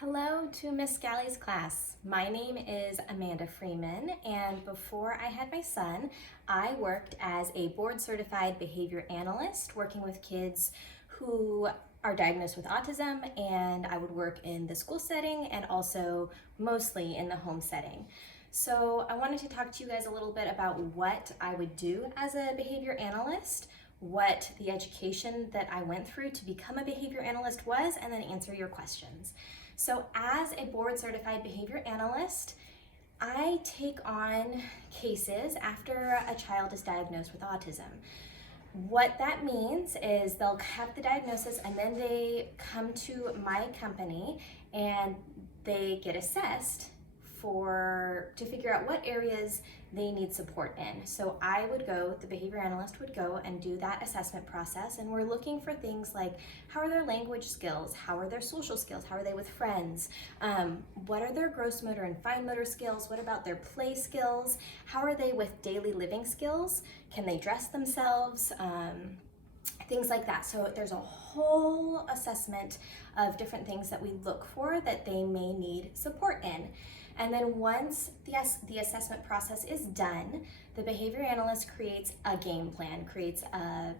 Hello to Miss Scally's class. My name is Amanda Freeman, and before I had my son, I worked as a board-certified behavior analyst working with kids who are diagnosed with autism, and I would work in the school setting and also mostly in the home setting. So I wanted to talk to you guys a little bit about what I would do as a behavior analyst, what the education that I went through to become a behavior analyst was, and then answer your questions. So as a board certified behavior analyst, I take on cases after a child is diagnosed with autism. What that means is they'll have the diagnosis and then they come to my company and they get assessed to figure out what areas they need support in. So I would go, the behavior analyst would go and do that assessment process, and we're looking for things like how are their language skills, how are their social skills, how are they with friends, what are their gross motor and fine motor skills, what about their play skills, how are they with daily living skills, can they dress themselves, things like that. So there's a whole assessment of different things that we look for that they may need support in. And then once the assessment process is done, the behavior analyst creates a game plan, creates a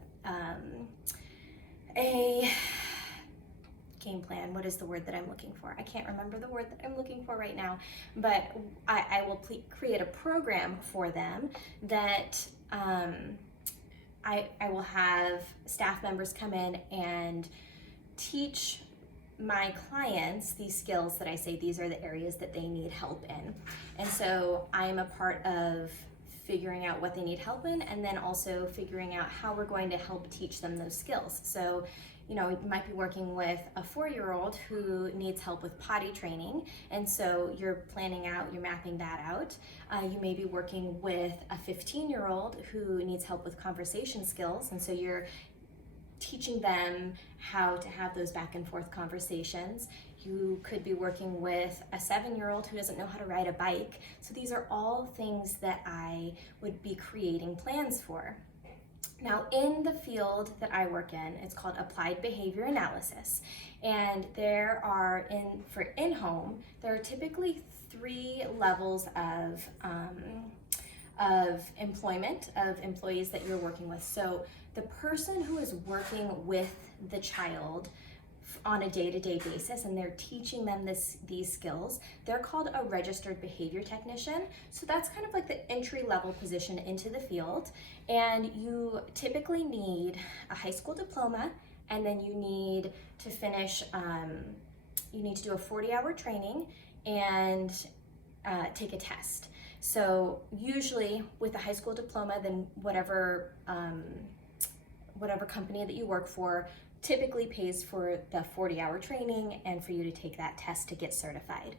game plan. What is the word that I'm looking for? I can't remember the word that I'm looking for right now, but I will create a program for them that I will have staff members come in and teach my clients these skills that I say these are the areas that they need help in. And so I'm a part of figuring out what they need help in, and then also figuring out how we're going to help teach them those skills. So, you know, you might be working with a 4-year-old who needs help with potty training, and so you're mapping that out. You may be working with a 15-year-old who needs help with conversation skills, and so you're teaching them how to have those back and forth conversations. You could be working with a 7-year-old who doesn't know how to ride a bike. So these are all things that I would be creating plans for. Now, in the field that I work in, it's called applied behavior analysis. And for in-home, there are typically 3 levels of employment, of employees that you're working with. So the person who is working with the child on a day-to-day basis, and they're teaching them these skills, they're called a registered behavior technician. So that's kind of like the entry-level position into the field. And you typically need a high school diploma, and then you need to finish, you need to do a 40-hour training and take a test. So usually with a high school diploma, then whatever company that you work for typically pays for the 40-hour training and for you to take that test to get certified.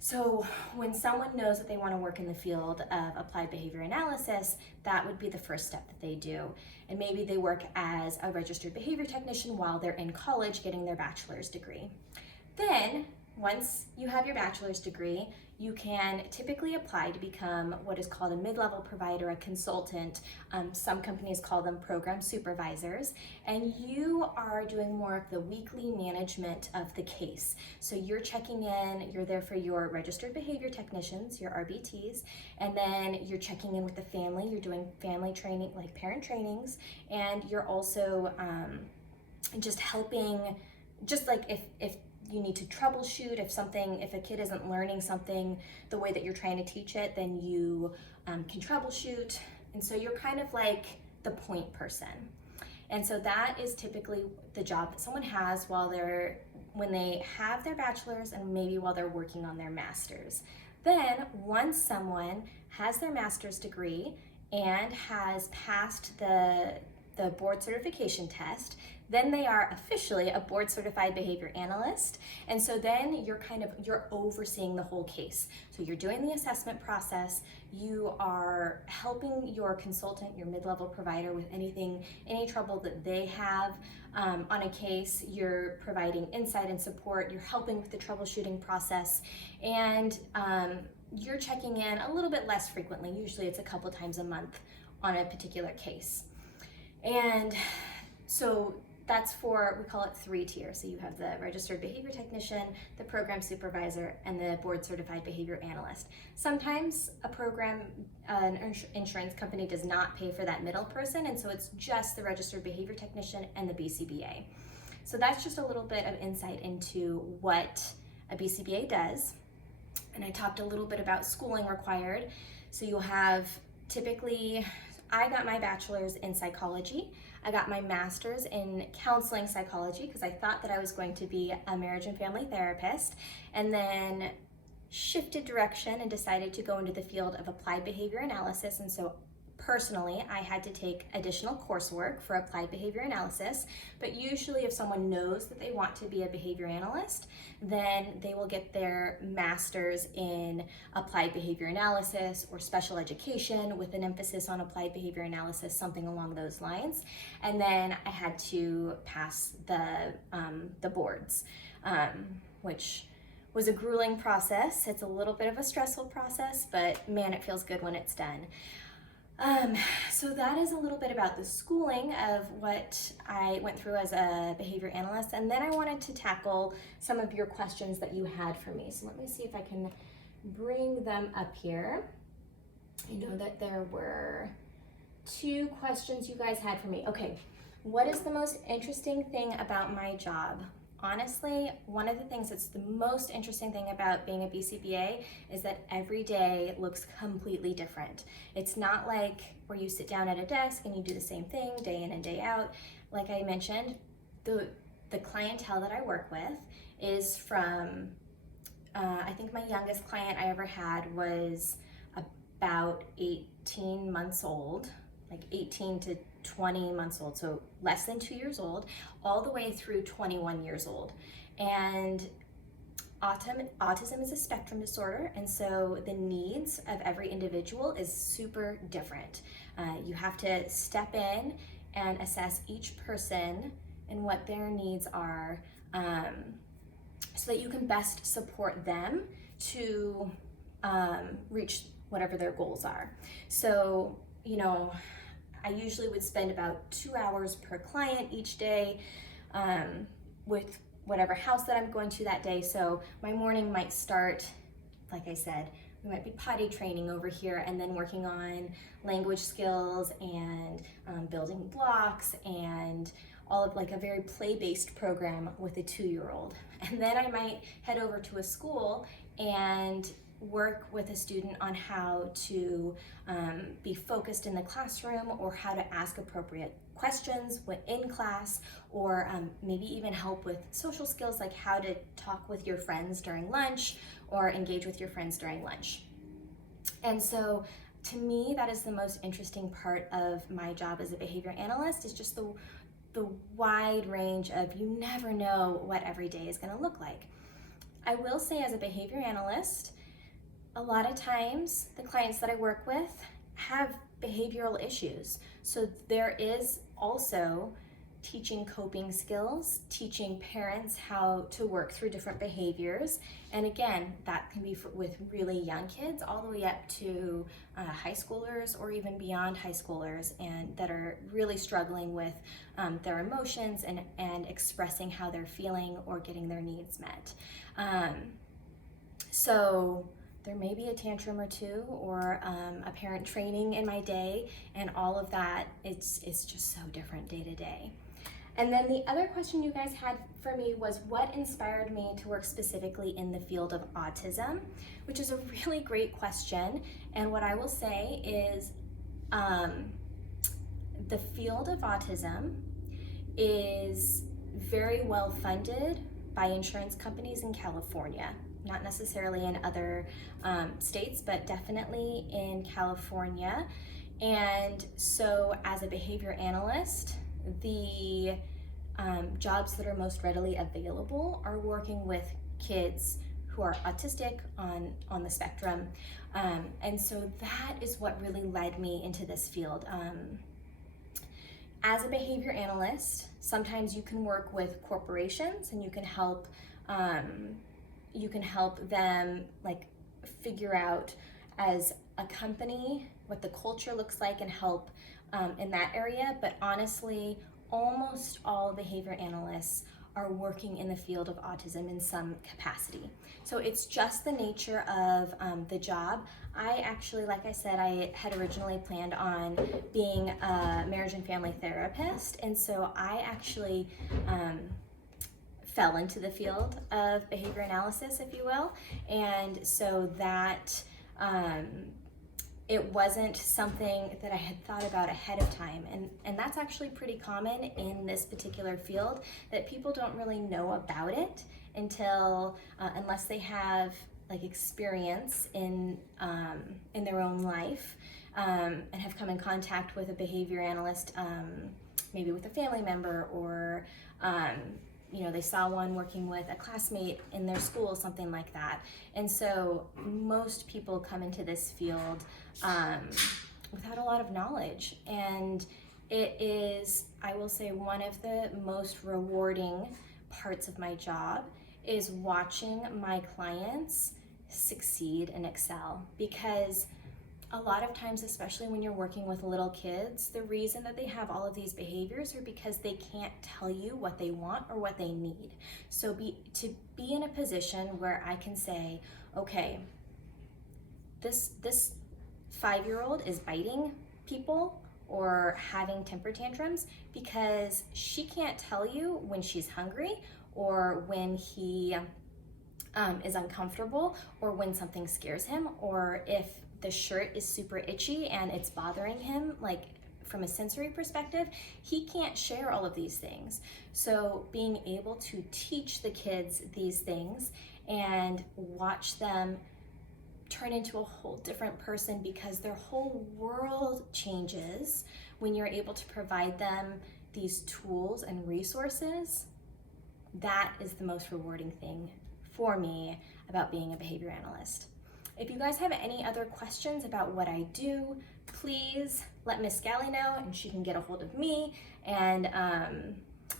So when someone knows that they want to work in the field of applied behavior analysis, that would be the first step that they do. And maybe they work as a registered behavior technician while they're in college getting their bachelor's degree. Then, once you have your bachelor's degree, you can typically apply to become what is called a mid-level provider, a consultant. Some companies call them program supervisors, and you are doing more of the weekly management of the case. So you're checking in, you're there for your registered behavior technicians, your RBTs, and then you're checking in with the family, you're doing family training, like parent trainings, and you're also just helping, just like if you need to troubleshoot if a kid isn't learning something the way that you're trying to teach it, then you can troubleshoot. And so you're kind of like the point person. And so that is typically the job that someone has when they have their bachelor's and maybe while they're working on their master's. Then once someone has their master's degree and has passed the board certification test, then they are officially a board certified behavior analyst. And so then you're overseeing the whole case. So you're doing the assessment process, you are helping your consultant, your mid-level provider with any trouble that they have on a case, you're providing insight and support, you're helping with the troubleshooting process, and you're checking in a little bit less frequently. Usually it's a couple times a month on a particular case. And so that's for, we call it 3 tiers. So you have the registered behavior technician, the program supervisor, and the board certified behavior analyst. Sometimes an insurance company does not pay for that middle person, and so it's just the registered behavior technician and the BCBA. So that's just a little bit of insight into what a BCBA does. And I talked a little bit about schooling required. So you'll have typically, I got my bachelor's in psychology. I got my master's in counseling psychology because I thought that I was going to be a marriage and family therapist, and then shifted direction and decided to go into the field of applied behavior analysis. And so personally, I had to take additional coursework for applied behavior analysis, but usually if someone knows that they want to be a behavior analyst, then they will get their master's in applied behavior analysis or special education with an emphasis on applied behavior analysis, something along those lines. And then I had to pass the boards, which was a grueling process. It's a little bit of a stressful process, but man, it feels good when it's done. So that is a little bit about the schooling of what I went through as a behavior analyst, and then I wanted to tackle some of your questions that you had for me. So let me see if I can bring them up here. I know that there were 2 questions you guys had for me. Okay, what is the most interesting thing about my job? Honestly, one of the things that's the most interesting thing about being a BCBA is that every day looks completely different. It's not like where you sit down at a desk and you do the same thing day in and day out. Like I mentioned, the clientele that I work with is from, I think my youngest client I ever had was about 18 months old, like 18 to 20 months old, so less than 2 years old, all the way through 21 years old. And autism is a spectrum disorder, and so the needs of every individual is super different. You have to step in and assess each person and what their needs are, so that you can best support them to reach whatever their goals are. So, I usually would spend about 2 hours per client each day with whatever house that I'm going to that day. So my morning might start, like I said, we might be potty training over here and then working on language skills and building blocks and all of like a very play-based program with a 2-year-old. And then I might head over to a school and work with a student on how to be focused in the classroom, or how to ask appropriate questions in class, or maybe even help with social skills like how to talk with your friends during lunch or engage with your friends during lunch. And so to me, that is the most interesting part of my job as a behavior analyst, is just the wide range of, you never know what every day is going to look like. I will say, as a behavior analyst, a lot of times the clients that I work with have behavioral issues. So there is also teaching coping skills, teaching parents how to work through different behaviors. And again, that can be with really young kids all the way up to high schoolers, or even beyond high schoolers, and that are really struggling with their emotions and expressing how they're feeling or getting their needs met. So there may be a tantrum or 2, or a parent training in my day, and all of that, it's just so different day to day. And then the other question you guys had for me was, what inspired me to work specifically in the field of autism, which is a really great question. And what I will say is the field of autism is very well funded by insurance companies in California. Not necessarily in other states, but definitely in California. And so as a behavior analyst, the jobs that are most readily available are working with kids who are autistic on the spectrum. And so that is what really led me into this field. As a behavior analyst, sometimes you can work with corporations, and you can help them like figure out as a company what the culture looks like and help in that area. But honestly, almost all behavior analysts are working in the field of autism in some capacity. So it's just the nature of the job. I actually, like I said, I had originally planned on being a marriage and family therapist, and so I actually fell into the field of behavior analysis, if you will, and so that it wasn't something that I had thought about ahead of time. And that's actually pretty common in this particular field, that people don't really know about it until, unless they have like experience in their own life, and have come in contact with a behavior analyst, maybe with a family member, or they saw one working with a classmate in their school, something like that. And so most people come into this field without a lot of knowledge. And it is, I will say, one of the most rewarding parts of my job is watching my clients succeed and excel. Because a lot of times, especially when you're working with little kids, the reason that they have all of these behaviors are because they can't tell you what they want or what they need. So to be in a position where I can say, okay, this 5-year-old is biting people or having temper tantrums because she can't tell you when she's hungry, or when he is uncomfortable, or when something scares him, or if the shirt is super itchy and it's bothering him, like from a sensory perspective. He can't share all of these things. So being able to teach the kids these things and watch them turn into a whole different person, because their whole world changes when you're able to provide them these tools and resources, that is the most rewarding thing for me about being a behavior analyst. If you guys have any other questions about what I do, please let Miss Scally know, and she can get a hold of me, and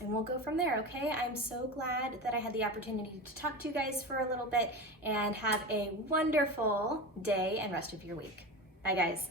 we'll go from there, okay? I'm so glad that I had the opportunity to talk to you guys for a little bit, and have a wonderful day and rest of your week. Bye, guys.